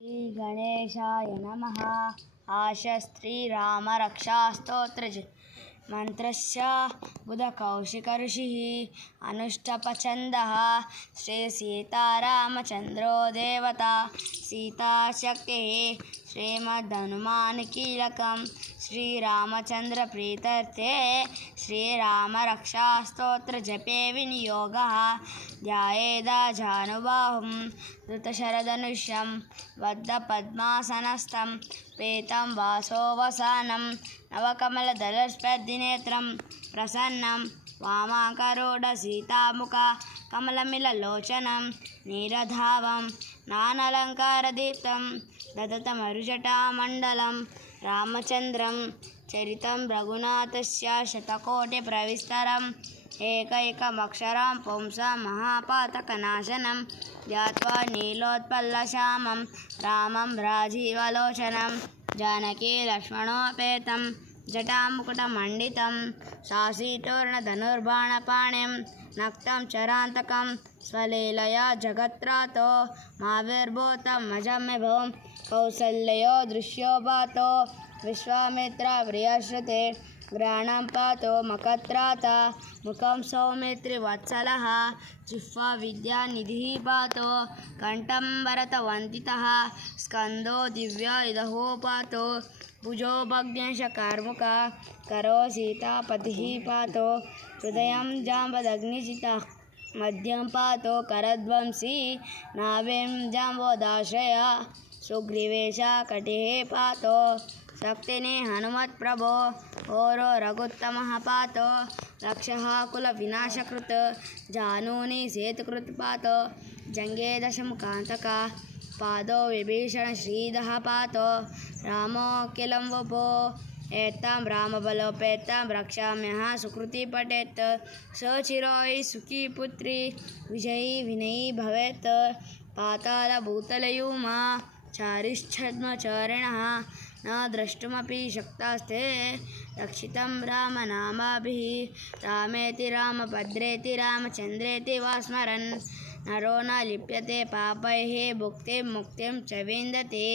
श्री गणेशाय नमः। आशस्त्रीरामरक्षास्तोत्र मंत्रस्य बुधकौशिकऋषिः अनुष्टपछन्दः श्री सीतारामचन्द्रो देवता सीताशक्तिः श्रीमद्हनुमानकीलकं श्रीरामचन्द्रप्रीत्यर्थे श्रीरामरक्षास्तोत्र जपे विनियोगः। ध्यायेदाजानुबाहुं धृतशरधनुष्यं बद्धपद्मासनस्थं पीतं वासोवसानं नवकमलदलस्पर्धिनेत्रं प्रसन्नं वामाकरोडसीतामुख कमलमिललोचनं नीरधावं नानालङ्कारदीप्तं ददतमरुजटामण्डलं रामचन्द्रं चरितं रघुनाथस्य शतकोटिप्रविस्तरम् एकैकमक्षरं पुंसां महापातकनाशनं ध्यात्वा नीलोत्पलश्यामं रामं राजीवलोचनं जानकी लक्ष्मणोपेतं जटामुकुटमण्डितं शासीतूर्णधनुर्बाणपाणिं नक्तं चरान्तकं स्वलीलया जगत्त्रातो माविर्भूतं मजम्यभूं कौसल्यो दृश्योपातो विश्वामित्रप्रियश्रुते घ्राणं पातो मकत्राता मुखं सौमित्रिवत्सलः जिह्वा विद्यानिधिः पातो कण्ठं भरतवन्दितः स्कन्दो दिव्यायुधो पातो भुजो भग्नेशकार्मुकः करो सीतापतिः पातो हृदयं जाम्बदग्निचितः मध्यं पातो करध्वंसी नाभिं जाम्बोदाश्रयः सुग्रीवेश कटिः पातो शक्तिनि हनुमत्प्रभो घोरो रघुत्तमः पातो रक्षः कुलविनाशकृत् जानूनि सेतुकृत् पातो जङ्गे दशमुखान्तकः पादो विभीषणश्रीदः पातो रामोऽखिलं वपो एतां रामबलोपेतां रक्षाम्यः सुकृती पठेत् स चिरायि सुखी पुत्री विजयी विनयी भवेत् पातालभूतलयूमा चारिश्छद्मचारिणः न द्रष्टुमपि शक्तास्ते रक्षितं रामनामाभिः रामेति रामभद्रेति रामचन्द्रेति वा स्मरन् नरो न लिप्यते पापैः भुक्तिं मुक्तिं च विन्दते।